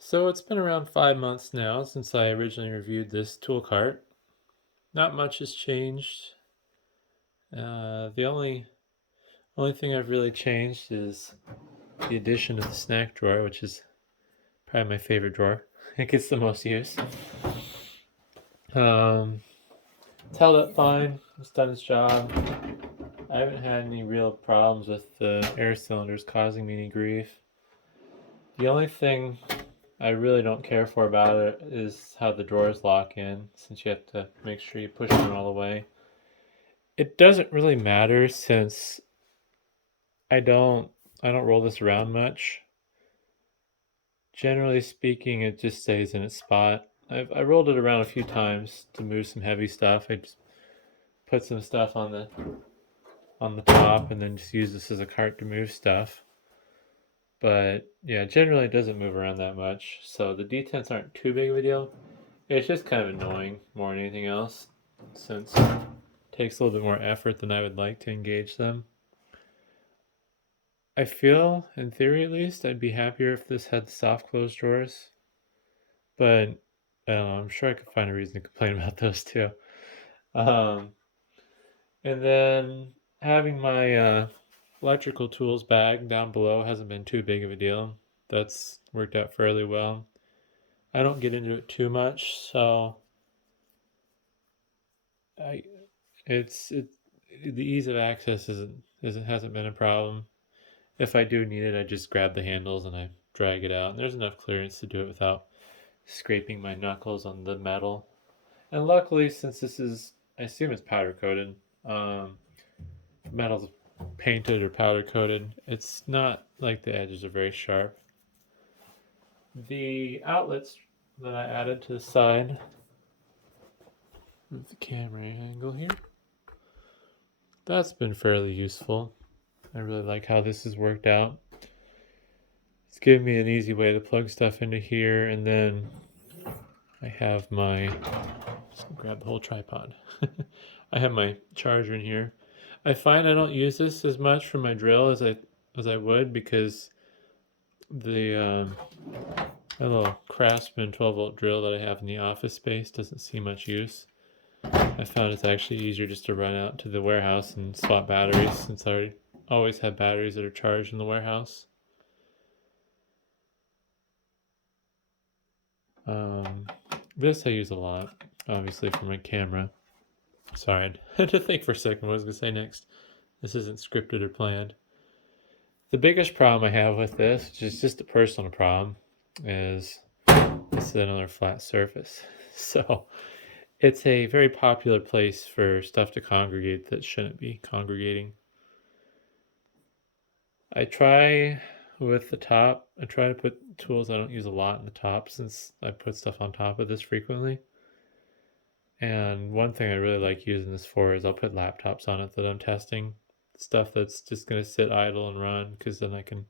So it's been around 5 months now since I originally reviewed this tool cart. Not much has changed. The only thing I've really changed is the addition of the snack drawer, which is probably my favorite drawer. It gets the most use. It's held up fine. It's done its job. I haven't had any real problems with the air cylinders causing me any grief. The only thing I really don't care for about it is how the drawers lock in, since you have to make sure you push them all the way. It doesn't really matter since I don't I don't roll this around much. Generally speaking, it just stays in its spot. I rolled it around a few times to move some heavy stuff. I just put some stuff on the top and then just use this as a cart to move stuff. But yeah, generally it doesn't move around that much. So the detents aren't too big of a deal. It's just kind of annoying more than anything else, since it takes a little bit more effort than I would like to engage them. I feel, in theory at least, I'd be happier if this had soft close drawers, but I don't know, I'm sure I could find a reason to complain about those too. Um, and then having my electrical tools bag down below hasn't been too big of a deal. That's worked out fairly well. I don't get into it too much, so I it the ease of access hasn't been a problem. If I do need it, I just grab the handles and I drag it out. And there's enough clearance to do it without scraping my knuckles on the metal. And luckily, since this is, I assume it's powder coated, metal's painted or powder coated, it's not like the edges are very sharp. The outlets that I added to the side, move the camera angle here, that's been fairly useful. I really like how this has worked out. It's given me an easy way to plug stuff into here, and then I have my, grab the whole tripod. I have my charger in here. I find I don't use this as much for my drill as I would, because the my little Craftsman 12-volt drill that I have in the office space doesn't see much use. I found it's actually easier just to run out to the warehouse and swap batteries, since I always have batteries that are charged in the warehouse. Um, this I use a lot, obviously, for my camera. Sorry, I had to think for a second what I was going to say next. This isn't scripted or planned. The biggest problem I have with this, which is just a personal problem, is it's another flat surface. So it's a very popular place for stuff to congregate that shouldn't be congregating. I try with the top, I try to put tools I don't use a lot in the top, since I put stuff on top of this frequently. And one thing I really like using this for is I'll put laptops on it that I'm testing. Stuff that's just going to sit idle and run, because then I can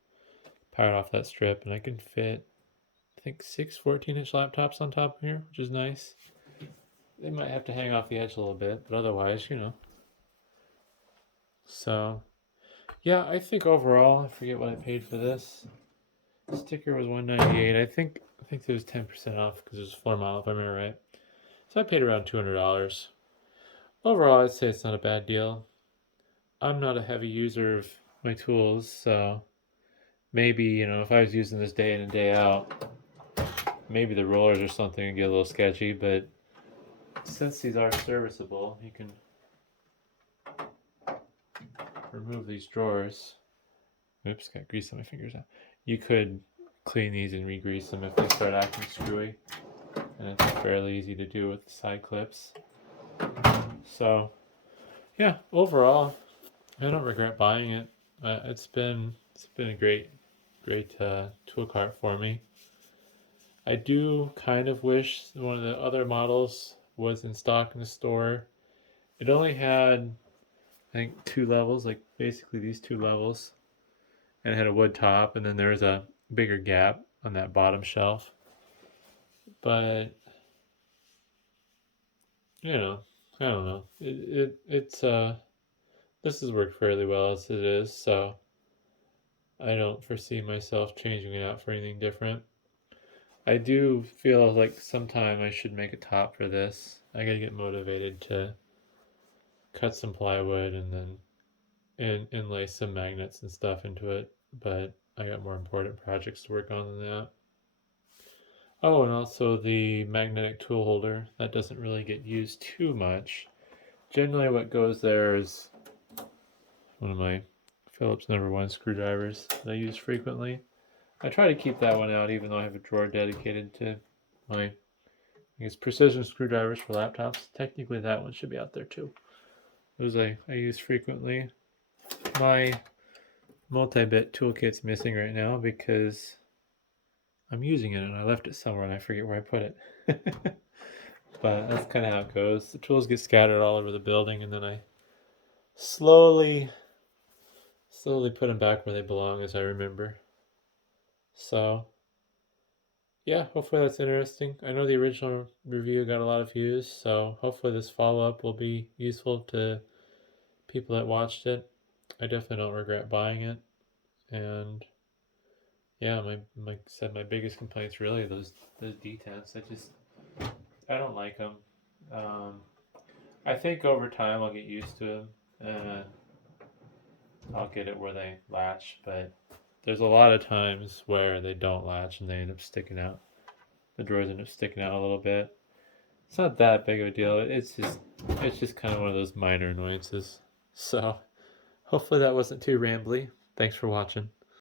power off that strip and I can fit, I think, 6 14-inch laptops on top of here, which is nice. They might have to hang off the edge a little bit, but otherwise, So, yeah, I think overall, I forget what I paid for this. The sticker was $198. I think there was 10% off because it was floor model, if I remember right. So I paid around $200. Overall, I'd say it's not a bad deal. I'm not a heavy user of my tools, so maybe, if I was using this day in and day out, maybe the rollers or something would get a little sketchy, but since these are serviceable, you can remove these drawers. Oops, got grease on my fingers now. You could clean these and re-grease them if they start acting screwy, and it's fairly easy to do with the side clips. So, yeah, overall, I don't regret buying it. It's been a great tool cart for me. I do kind of wish one of the other models was in stock in the store. It only had, I think, 2 levels, like basically these 2 levels, and it had a wood top, and then there's a bigger gap on that bottom shelf. But I don't know. It's this has worked fairly well as it is, so I don't foresee myself changing it out for anything different. I do feel like sometime I should make a top for this. I gotta get motivated to cut some plywood and then inlay some magnets and stuff into it, but I got more important projects to work on than that. Oh, and also the magnetic tool holder. That doesn't really get used too much. Generally what goes there is one of my Phillips #1 screwdrivers that I use frequently. I try to keep that one out even though I have a drawer dedicated to my, I guess, precision screwdrivers for laptops. Technically that one should be out there too. Those I use frequently. My multi-bit toolkit's missing right now because I'm using it and I left it somewhere and I forget where I put it. But that's kind of how it goes. The tools get scattered all over the building and then I slowly put them back where they belong as I remember. So yeah, hopefully that's interesting. I know the original review got a lot of views, so hopefully this follow-up will be useful to people that watched it. I definitely don't regret buying it. And yeah, like I said, my biggest complaint's really those detents. I don't like them. Um, I think over time I'll get used to them and I'll get it where they latch, but there's a lot of times where they don't latch and they end up sticking out. The drawers end up sticking out a little bit. It's not that big of a deal. It's just kind of one of those minor annoyances. So hopefully that wasn't too rambly. Thanks for watching.